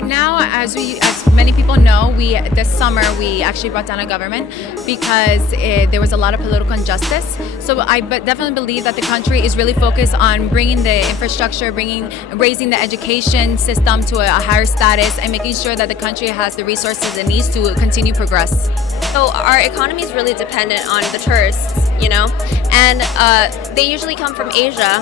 right now, as many people know, this summer we actually brought down a government because there was a lot of political injustice. So I definitely believe that the country is really focused on bringing the infrastructure, raising the education system to a higher status, and making sure that the country has the resources it needs to continue progress. So our economy is really dependent on the tourists, and they usually come from Asia.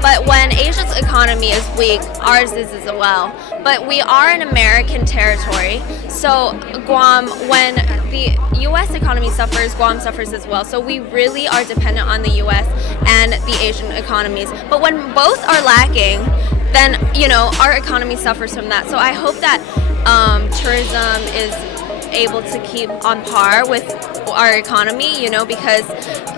But when Asia's economy is weak, ours is as well. But we are an American territory, so Guam, when the U.S. economy suffers, Guam suffers as well. So we really are dependent on the U.S. and the Asian economies. But when both are lacking, then our economy suffers from that. So I hope that tourism is able to keep on par with our economy, because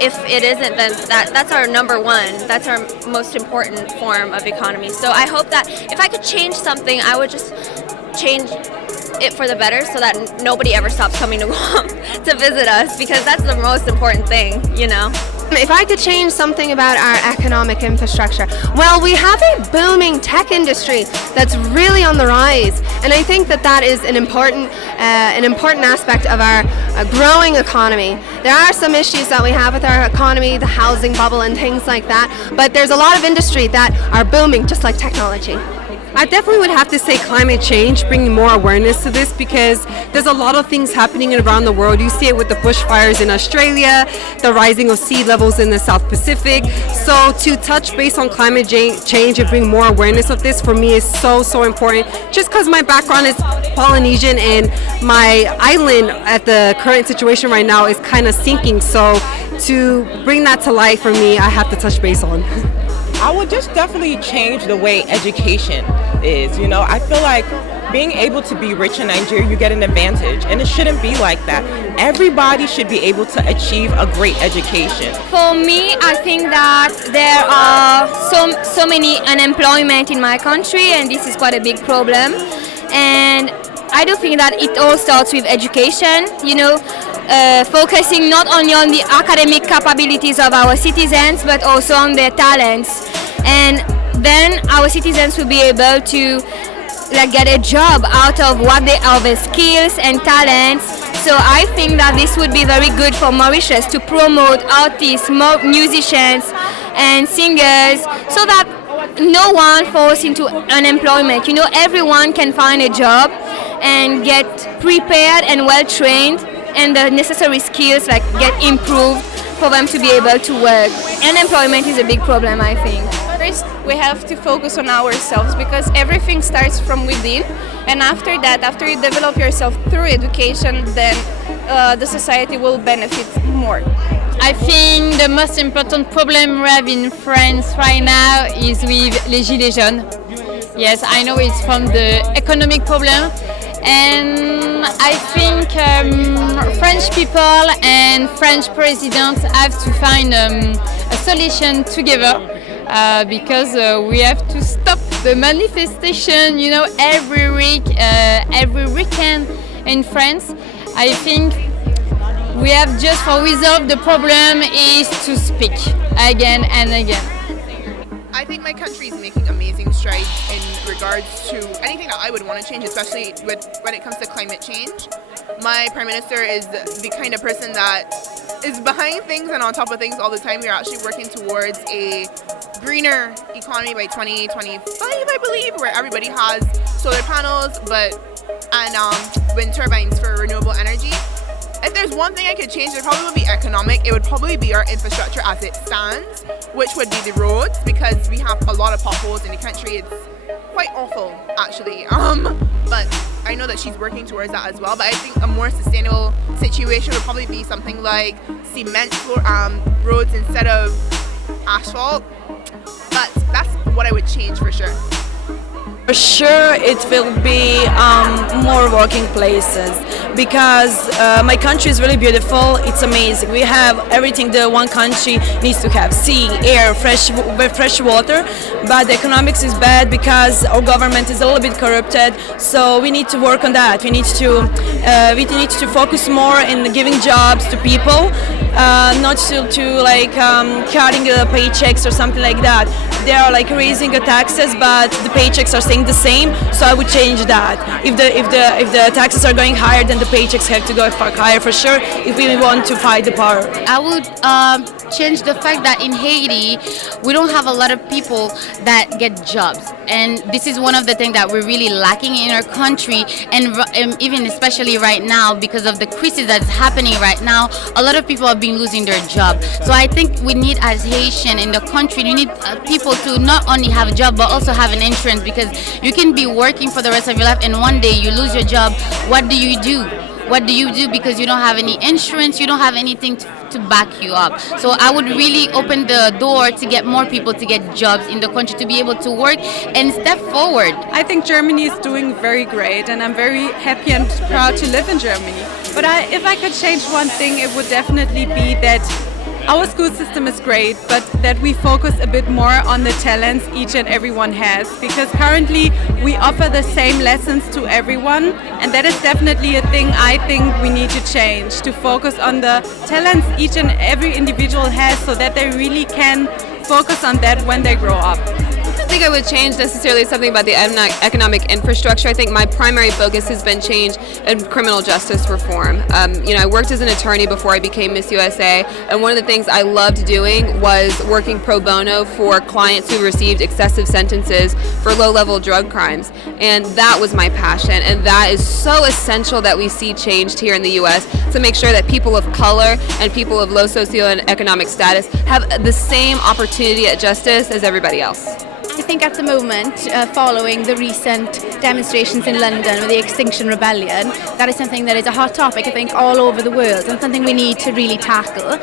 if it isn't, then that's our number one, that's our most important form of economy. So I hope that if I could change something, I would just change it for the better so that nobody ever stops coming to Guam to visit us, because that's the most important thing, If I could change something about our economic infrastructure, well, we have a booming tech industry that's really on the rise, and I think that is an important aspect of our growing economy. There are some issues that we have with our economy, the housing bubble and things like that, but there's a lot of industry that are booming, just like technology. I definitely would have to say climate change, bringing more awareness to this, because there's a lot of things happening around the world. You see it with the bushfires in Australia, the rising of sea levels in the South Pacific. So to touch base on climate change and bring more awareness of this, for me, is so important. Just because my background is Polynesian and my island at the current situation right now is kind of sinking. So to bring that to light for me, I have to touch base on. I would just definitely change the way education is. I feel like being able to be rich in Nigeria, you get an advantage, and it shouldn't be like that. Everybody should be able to achieve a great education. For me, I think that there are so many unemployment in my country, and this is quite a big problem. And I do think that it all starts with education, focusing not only on the academic capabilities of our citizens, but also on their talents. And then our citizens will be able to get a job out of what they are, their skills and talents. So I think that this would be very good for Mauritius to promote artists, musicians and singers, so that no one falls into unemployment. Everyone can find a job and get prepared and well trained, and the necessary skills get improved for them to be able to work. Unemployment is a big problem, I think. First, we have to focus on ourselves, because everything starts from within, and after that, after you develop yourself through education, then the society will benefit more. I think the most important problem we have in France right now is with les gilets jaunes. Yes, I know it's from the economic problem, and I think French people and French presidents have to find a solution together, because we have to stop the manifestation, every weekend in France. I think we have just for resolve the problem is to speak again and again. I think my country is making amazing strides in regards to anything that I would want to change, especially when it comes to climate change. My Prime Minister is the kind of person that is behind things and on top of things all the time. We're actually working towards a greener economy by 2025, I believe, where everybody has solar panels and wind turbines for renewable energy. If there's one thing I could change, it probably would be economic. It would probably be our infrastructure as it stands, which would be the roads, because we have a lot of potholes in the country. It's quite awful, actually. But I know that she's working towards that as well. But I think a more sustainable situation would probably be something like cement roads instead of asphalt. But that's what I would change for sure. For sure, it will be more working places, because my country is really beautiful. It's amazing. We have everything that one country needs to have: sea, air, fresh water. But the economics is bad because our government is a little bit corrupted. So we need to work on that. We need to focus more in giving jobs to people, not to like cutting paychecks or something like that. They are like raising the taxes, but the paychecks are staying the same. So I would change that. If the taxes are going higher, then the paychecks have to go higher for sure. If we want to fight the power, I would change the fact that in Haiti we don't have a lot of people that get jobs, and this is one of the things that we're really lacking in our country, and even especially right now because of the crisis that's happening right now, a lot of people have been losing their job. So I think we need, as Haitian in the country, we need people to not only have a job but also have an insurance, because you can be working for the rest of your life and one day you lose your job. What do you do? What do you do because you don't have any insurance, you don't have anything to back you up? So I would really open the door to get more people to get jobs in the country, to be able to work and step forward. I think Germany is doing very great, and I'm very happy and proud to live in Germany. But if I could change one thing, it would definitely be that our school system is great, but that we focus a bit more on the talents each and everyone has, because currently we offer the same lessons to everyone, and that is definitely a thing I think we need to change, to focus on the talents each and every individual has, so that they really can focus on that when they grow up. I don't think I would change necessarily something about the economic infrastructure. I think my primary focus has been change in criminal justice reform. I worked as an attorney before I became Miss USA, and one of the things I loved doing was working pro bono for clients who received excessive sentences for low-level drug crimes, and that was my passion, and that is so essential that we see changed here in the U.S. to make sure that people of color and people of low socioeconomic status have the same opportunity at justice as everybody else. I think at the moment, following the recent demonstrations in London with the Extinction Rebellion, that is something that is a hot topic, I think, all over the world, and something we need to really tackle.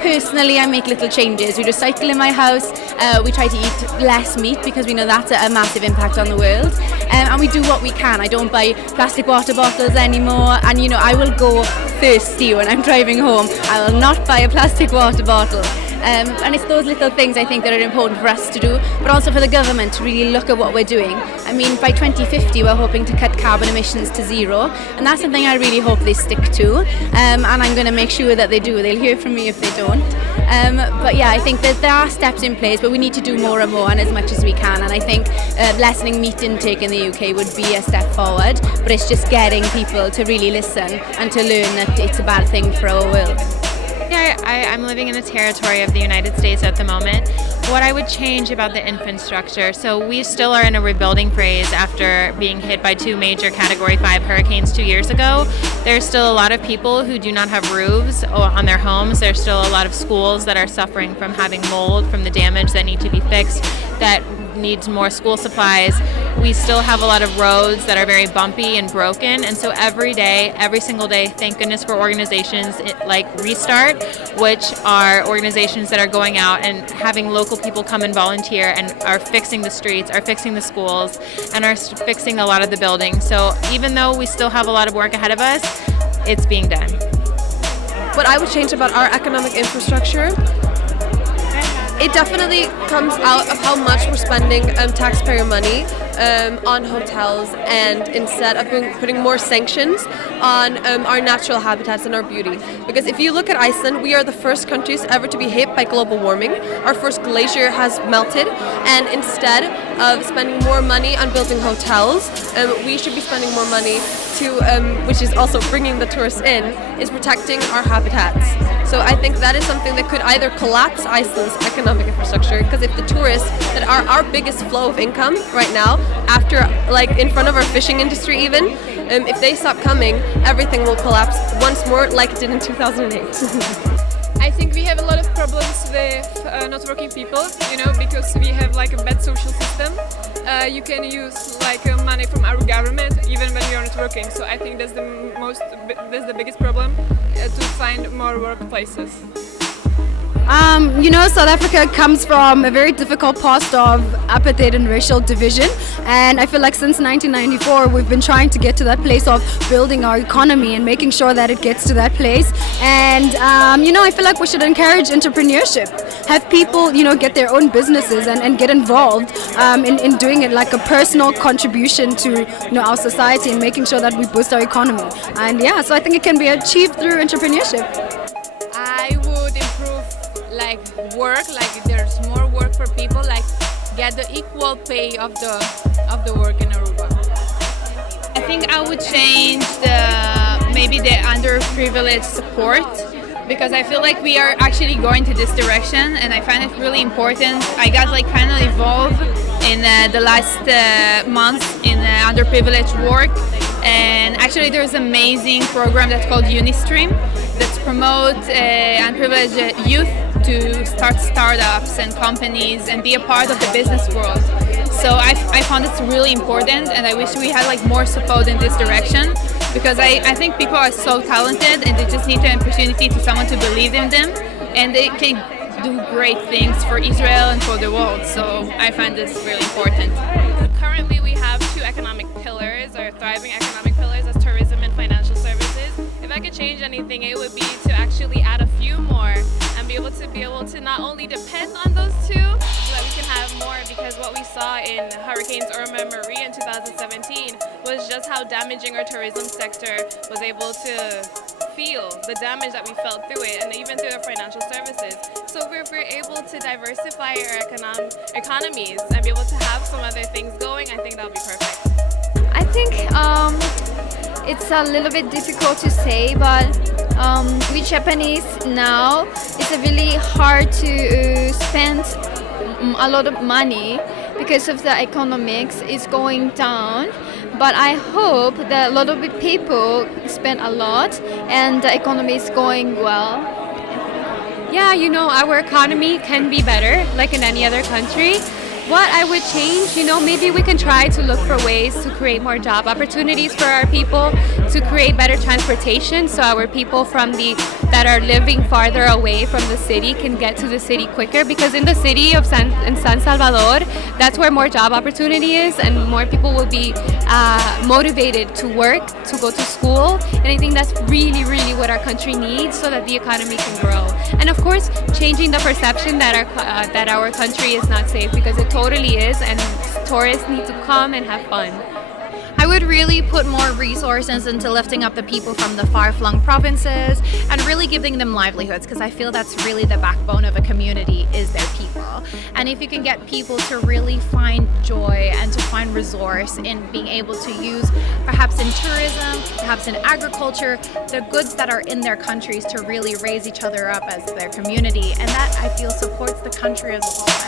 Personally, I make little changes. We recycle in my house, we try to eat less meat because we know that's a massive impact on the world, and we do what we can. I don't buy plastic water bottles anymore, and I will go thirsty when I'm driving home. I will not buy a plastic water bottle. And it's those little things I think that are important for us to do, but also for the government to really look at what we're doing. I mean, by 2050 we're hoping to cut carbon emissions to zero, and that's something I really hope they stick to, and I'm going to make sure that they do. They'll hear from me if they don't. But yeah, I think that there are steps in place, but we need to do more and more and as much as we can, and I think lessening meat intake in the UK would be a step forward, but it's just getting people to really listen and to learn that it's a bad thing for our world. Yeah, I'm living in a territory of the United States at the moment. What I would change about the infrastructure, so we still are in a rebuilding phase after being hit by 2 major Category 5 hurricanes 2 years ago. There's still a lot of people who do not have roofs on their homes. There's still a lot of schools that are suffering from having mold from the damage that need to be fixed, that needs more school supplies. We still have a lot of roads that are very bumpy and broken, and so every day, every single day, thank goodness for organizations like Restart, which are organizations that are going out and having local people come and volunteer and are fixing the streets, are fixing the schools, and are fixing a lot of the buildings. So even though we still have a lot of work ahead of us, it's being done. What I would change about our economic infrastructure, it definitely comes out of how much we're spending taxpayer money on hotels, and instead of putting more sanctions on our natural habitats and our beauty. Because if you look at Iceland, we are the first countries ever to be hit by global warming. Our first glacier has melted, and instead of spending more money on building hotels, we should be spending more money to, which is also bringing the tourists in, is protecting our habitats. So I think that is something that could either collapse Iceland's economic infrastructure, because if the tourists that are our biggest flow of income right now, after like in front of our fishing industry even, if they stop coming, everything will collapse once more like it did in 2008. I think we have a lot of problems with not working people, because we have like a bad social system. You can use like money from our government even when we are not working. So I think that's the biggest problem, to find more workplaces. South Africa comes from a very difficult past of apartheid and racial division, and I feel like since 1994 we've been trying to get to that place of building our economy and making sure that it gets to that place. And I feel like we should encourage entrepreneurship, have people get their own businesses and get involved in doing it like a personal contribution to our society and making sure that we boost our economy. And so I think it can be achieved through entrepreneurship. I would improve work, there's more work for people, get the equal pay of the work in Aruba. I think I would change maybe the underprivileged support, because I feel like we are actually going to this direction, and I find it really important. I got kind of involved in the last months in underprivileged work, and actually there's an amazing program that's called Unistream that promotes unprivileged youth to start startups and companies and be a part of the business world. So I found it's really important, and I wish we had more support in this direction, because I think people are so talented and they just need an opportunity to someone to believe in them, and they can do great things for Israel and for the world. So I find this really important. Currently we have two economic pillars, or thriving economic pillars, as tourism and financial services. If I could change anything, it would be to actually add a few more and be able to not only depend on those two, so that we can have more, because what we saw in Hurricanes Irma and Maria in 2017 was just how damaging our tourism sector was able to feel, the damage that we felt through it, and even through the financial services. So if we're able to diversify our economies and be able to have some other things going, I think that would be perfect. I think it's a little bit difficult to say, but with Japanese now, it's really hard to spend a lot of money because of the economics is going down. But I hope that a lot of people spend a lot and the economy is going well. Yeah, our economy can be better, like in any other country. What I would change, maybe we can try to look for ways to create more job opportunities for our people, to create better transportation so our people that are living farther away from the city can get to the city quicker, because in the city of San Salvador, that's where more job opportunity is, and more people will be motivated to work, to go to school, and I think that's really, really what our country needs so that the economy can grow. And of course, changing the perception that our country is not safe, because it totally is, and tourists need to come and have fun. I would really put more resources into lifting up the people from the far-flung provinces and really giving them livelihoods, because I feel that's really the backbone of a community is their people. And if you can get people to really find joy and to find resource in being able to use, perhaps in tourism, perhaps in agriculture, the goods that are in their countries to really raise each other up as their community, and that I feel supports the country as a whole.